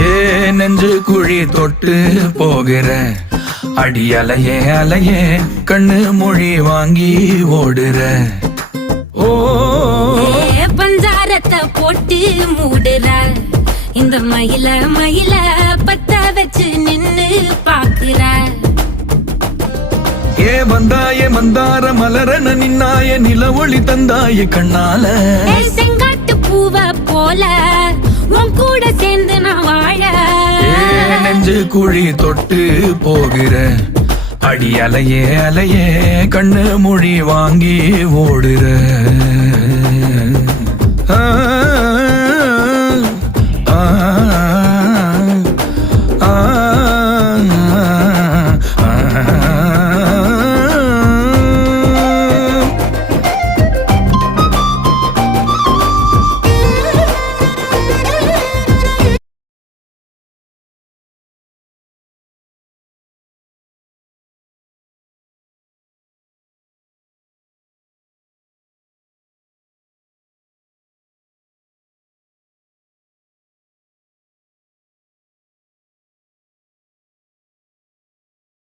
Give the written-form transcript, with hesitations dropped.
ஏ நெஞ்சு குழி தொட்டு போகிற அடி அலையே அலையே கண்ணு மொழி வாங்கி ஓடுற. ஓ பஞ்சாரத்தை போட்டு மூடுற இந்த மயில மயில பத்த வச்சு நின்னு பாக்குற. ஏ வந்தாய மந்தார மலரன நின்னாய நில ஒளி தந்தாய கண்ணால. செங்காட்டு பூவ போல உன் கூட சேர்ந்து நான் வாழ. நெஞ்சு குழி தொட்டு போகிற அடி அலையே அலையே கண்ணு மொழி வாங்கி ஓடுற. ஆ ஆ